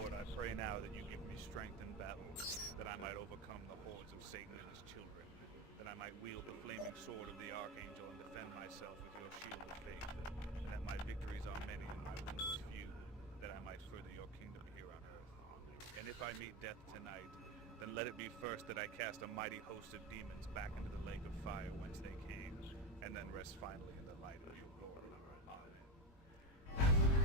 Lord, I pray now that you give me strength in battle, that I might overcome the hordes of Satan and his children, that I might wield the flaming sword of the Archangel and defend myself with your shield of faith, and that my victories are many and my wounds few, that I might further your kingdom here on earth. And if I meet death tonight, then let it be first that I cast a mighty host of demons back into the lake of fire whence they came, and then rest finally in the light of your glory. Amen.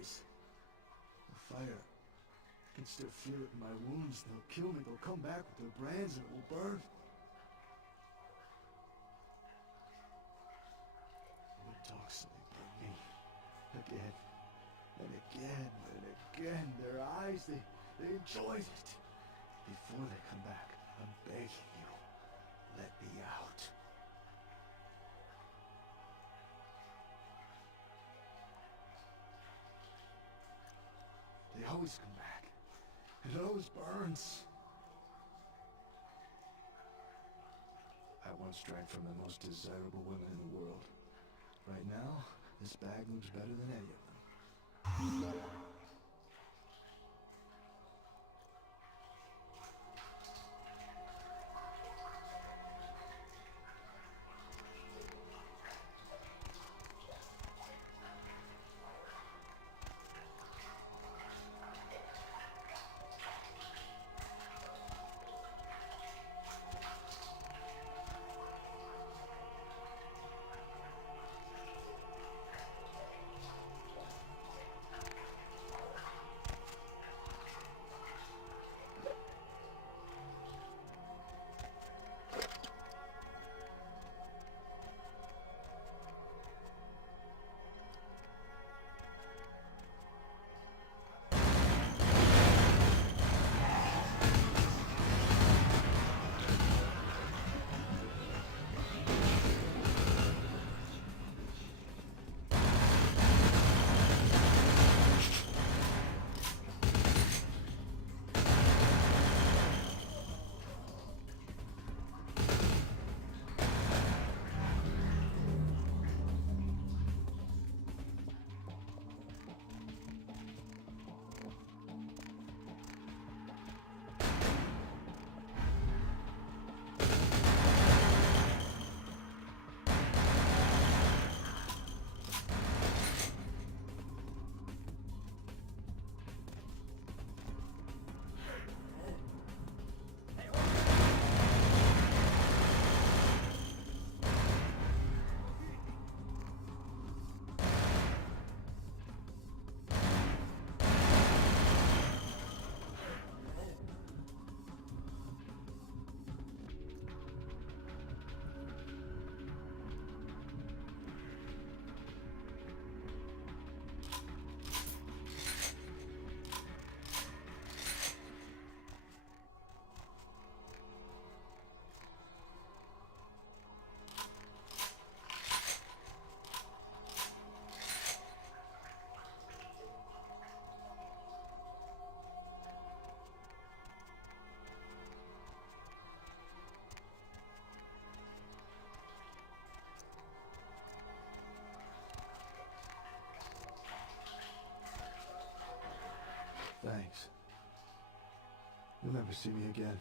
face. The fire. I can still feel it in my wounds. They'll kill me. They'll come back with their brands and it will burn. They would talk so they burn me. Again. And again and again. Their eyes, they enjoyed it. Before they come back, I'm begging you. Let me out. They always come back. It always burns. I once drank from the most desirable women in the world. Right now, this bag looks better than any of them. Thanks. You'll never see me again.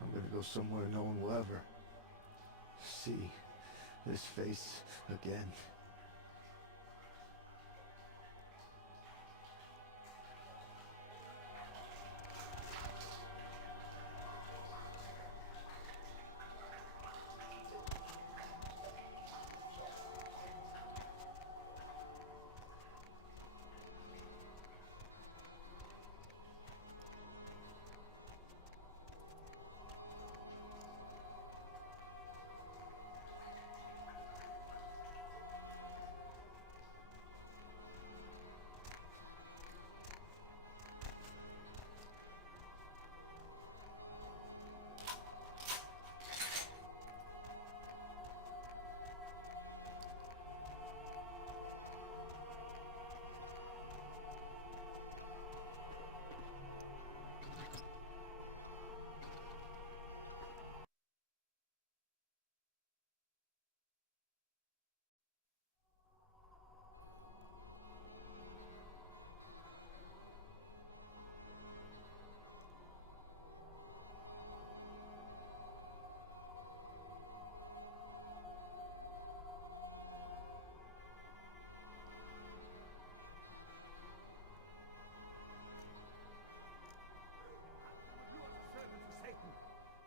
I'm gonna go somewhere no one will ever see this face again.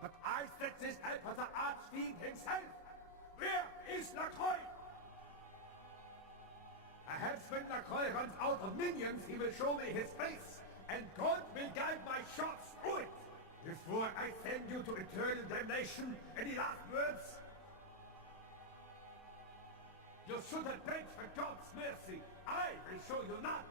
But I set this help for the Archfiend himself. Where is Lacroix? I have when the Kroll runs out of minions, he will show me his face, and God will guide my shots through it. Before I send you to eternal damnation, any last words? You should have begged for God's mercy. I will show you none.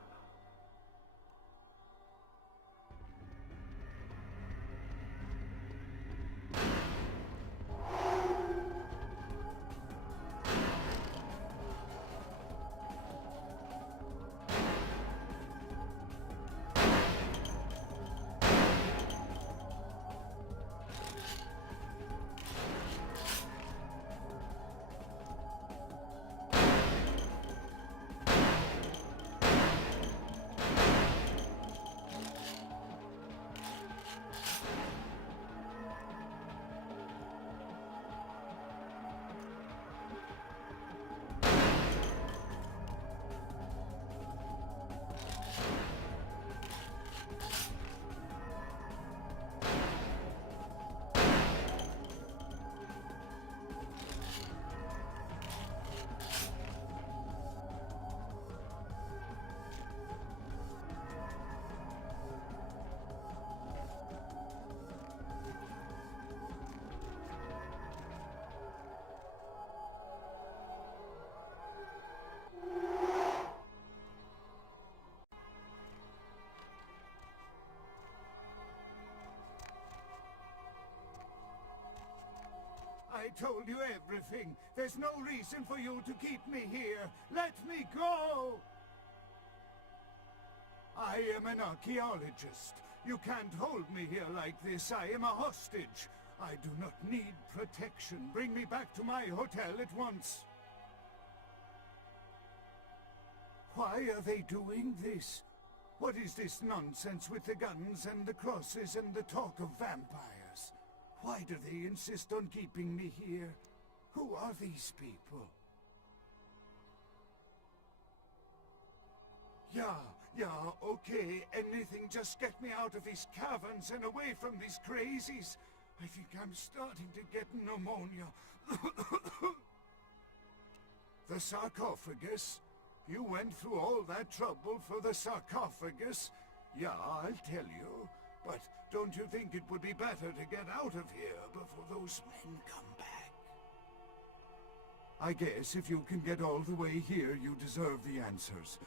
I told you everything. There's no reason for you to keep me here. Let me go! I am an archaeologist. You can't hold me here like this. I am a hostage. I do not need protection. Bring me back to my hotel at once. Why are they doing this? What is this nonsense with the guns and the crosses and the talk of vampires? Why do they insist on keeping me here? Who are these people? Yeah, okay. Anything, just get me out of these caverns and away from these crazies. I think I'm starting to get pneumonia. The sarcophagus? You went through all that trouble for the sarcophagus? Yeah, I'll tell you. But don't you think it would be better to get out of here before those men come back? I guess if you can get all the way here, you deserve the answers.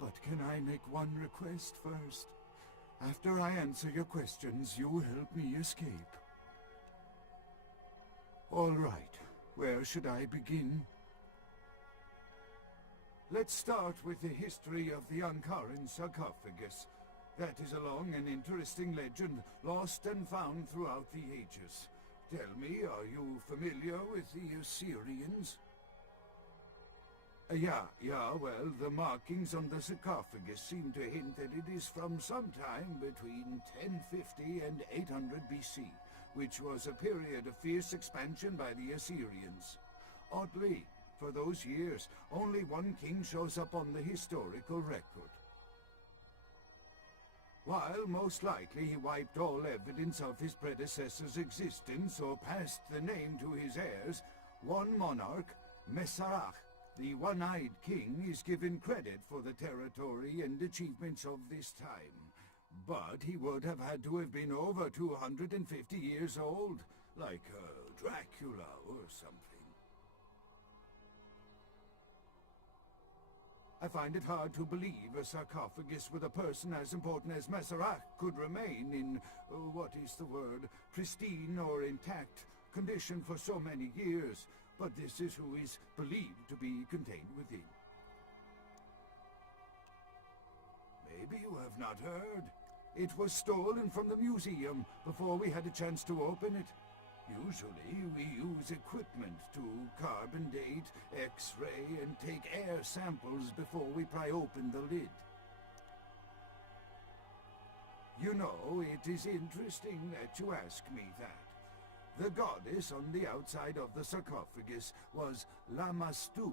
But can I make one request first? After I answer your questions, you help me escape. All right. Where should I begin? Let's start with the history of the Ankaran sarcophagus. That is a long and interesting legend, lost and found throughout the ages. Tell me, are you familiar with the Assyrians? Yeah, well, the markings on the sarcophagus seem to hint that it is from sometime between 1050 and 800 BC, which was a period of fierce expansion by the Assyrians. Oddly, for those years, only one king shows up on the historical record. While most likely he wiped all evidence of his predecessor's existence or passed the name to his heirs, one monarch, Masquerade, the one-eyed king, is given credit for the territory and achievements of this time. But he would have had to have been over 250 years old, like Dracula or something. I find it hard to believe a sarcophagus with a person as important as Masquerade could remain in, what is the word, pristine or intact condition for so many years, but this is who is believed to be contained within. Maybe you have not heard. It was stolen from the museum before we had a chance to open it. Usually, we use equipment to carbon date, X-ray, and take air samples before we pry open the lid. You know, it is interesting that you ask me that. The goddess on the outside of the sarcophagus was Lamastu.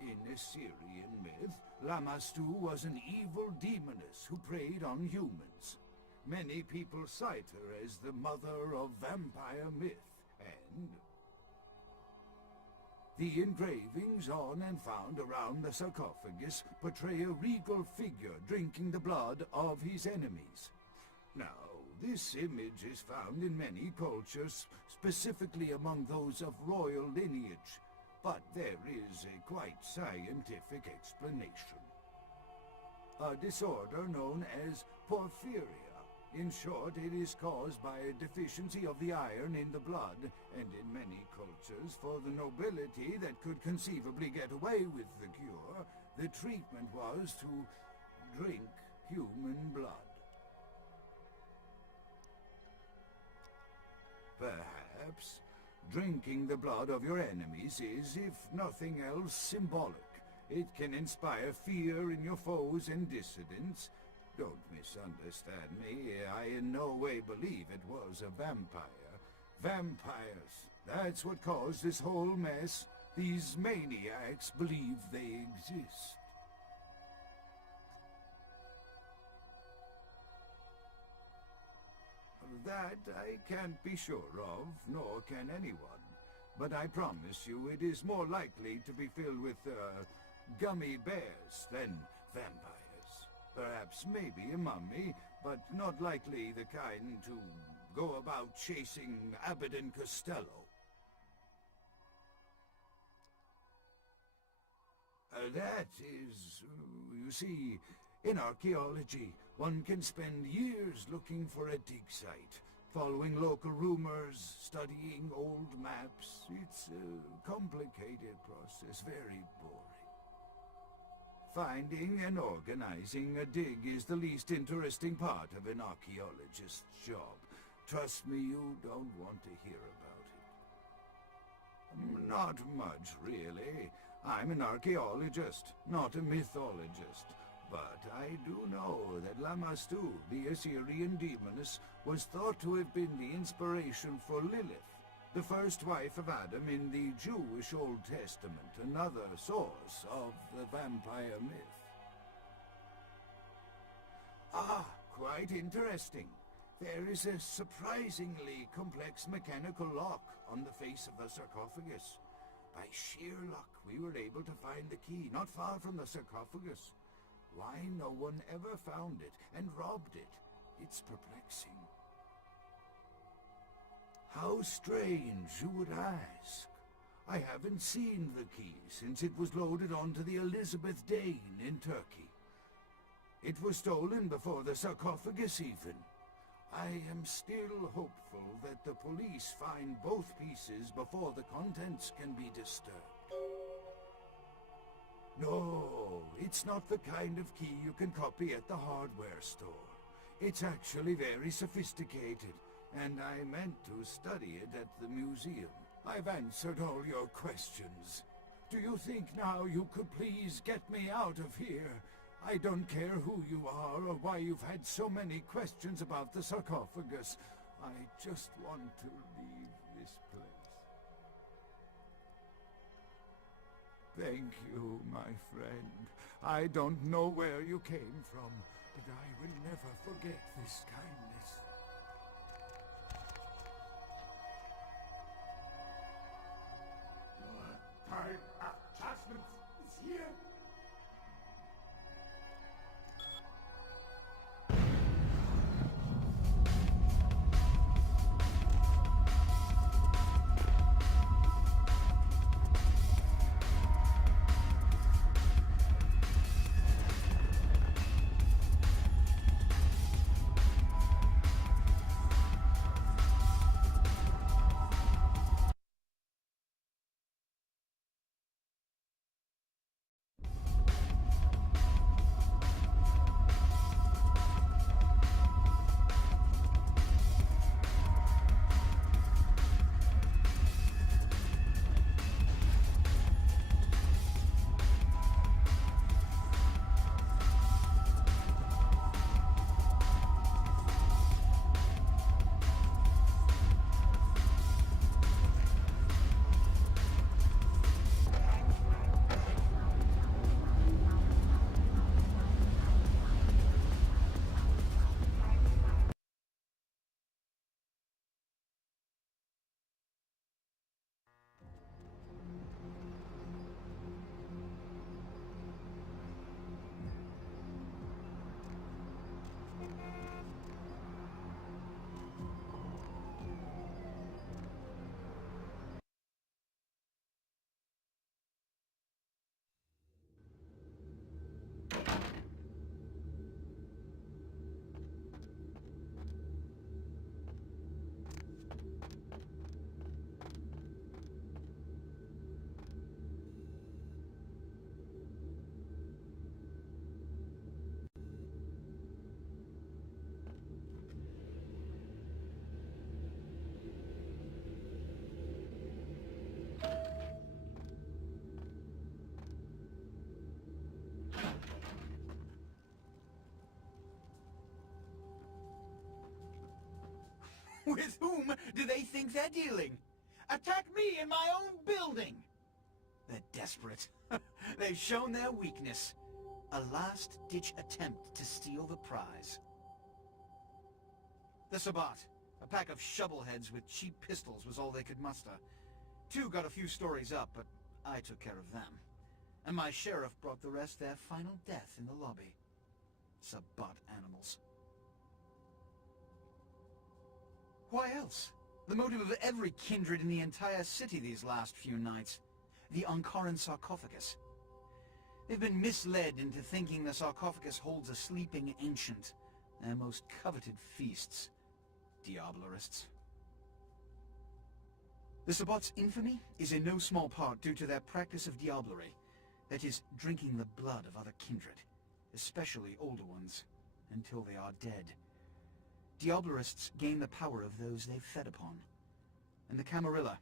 In Assyrian myth, Lamastu was an evil demoness who preyed on humans. Many people cite her as the mother of vampire myth, and The engravings on and found around the sarcophagus portray a regal figure drinking the blood of his enemies. Now, this image is found in many cultures, specifically among those of royal lineage, but there is a quite scientific explanation. A disorder known as porphyria. In short, it is caused by a deficiency of the iron in the blood, and in many cultures, for the nobility that could conceivably get away with the cure, the treatment was to drink human blood. Perhaps drinking the blood of your enemies is, if nothing else, symbolic. It can inspire fear in your foes and dissidents. Don't misunderstand me. I in no way believe it was a vampire. Vampires. That's what caused this whole mess. These maniacs believe they exist. That I can't be sure of, nor can anyone. But I promise you it is more likely to be filled with, gummy bears than vampires. Perhaps maybe a mummy, but not likely the kind to go about chasing Abbott and Costello. That is, you see, in archaeology, one can spend years looking for a dig site, following local rumors, studying old maps. It's a complicated process, very boring. Finding and organizing a dig is the least interesting part of an archaeologist's job. Trust me, you don't want to hear about it. Not much, really. I'm an archaeologist, not a mythologist. But I do know that Lamastu, the Assyrian demoness, was thought to have been the inspiration for Lilith, the first wife of Adam in the Jewish Old Testament, another source of the vampire myth. Ah, quite interesting. There is a surprisingly complex mechanical lock on the face of the sarcophagus. By sheer luck, we were able to find the key not far from the sarcophagus. Why no one ever found it and robbed it? It's perplexing. How strange, you would ask. I haven't seen the key since it was loaded onto the Elizabeth Dane in Turkey. It was stolen before the sarcophagus even. I am still hopeful that the police find both pieces before the contents can be disturbed. No, it's not the kind of key you can copy at the hardware store. It's actually very sophisticated, and I meant to study it at the museum. I've answered all your questions. Do you think now you could please get me out of here? I don't care who you are or why you've had so many questions about the sarcophagus. I just want to leave this place. Thank you, my friend. I don't know where you came from, but I will never forget this kindness. Your time of judgment is here. With whom do they think they're dealing? Attack me in my own building! They're desperate. They've shown their weakness. A last-ditch attempt to steal the prize. The Sabbat, a pack of shovelheads with cheap pistols, was all they could muster. Two got a few stories up, but I took care of them. And my sheriff brought the rest their final death in the lobby. Sabbat animals. Why else? The motive of every kindred in the entire city these last few nights. The Ankaran sarcophagus. They've been misled into thinking the sarcophagus holds a sleeping ancient, their most coveted feasts. Diablerists. The Sabbat's infamy is in no small part due to their practice of diablerie, that is, drinking the blood of other kindred, especially older ones, until they are dead. Diablerists gain the power of those they've fed upon. And the Camarilla,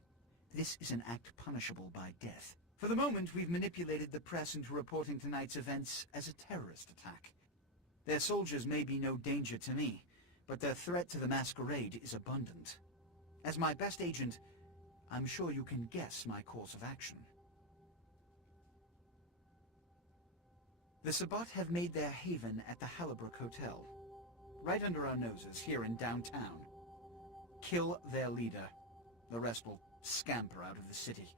this is an act punishable by death. For the moment, we've manipulated the press into reporting tonight's events as a terrorist attack. Their soldiers may be no danger to me, but their threat to the Masquerade is abundant. As my best agent, I'm sure you can guess my course of action. The Sabbat have made their haven at the Hallibrook Hotel, right under our noses here in downtown. Kill their leader. The rest will scamper out of the city.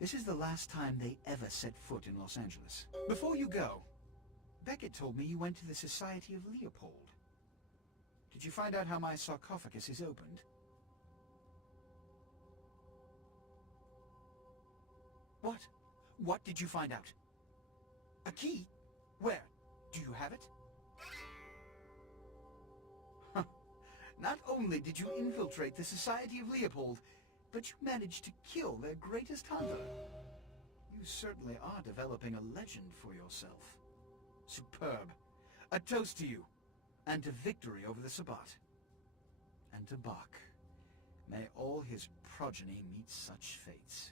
This is the last time they ever set foot in Los Angeles. Before you go, Beckett told me you went to the Society of Leopold. Did you find out how my sarcophagus is opened? What? What did you find out? A key? Where? Do you have it? Huh. Not only did you infiltrate the Society of Leopold, but you managed to kill their greatest hunter. You certainly are developing a legend for yourself. Superb. A toast to you, and to victory over the Sabbat. And to Bach. May all his progeny meet such fates.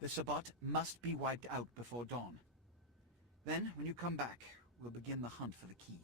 The Sabbat must be wiped out before dawn. Then, when you come back, we'll begin the hunt for the key.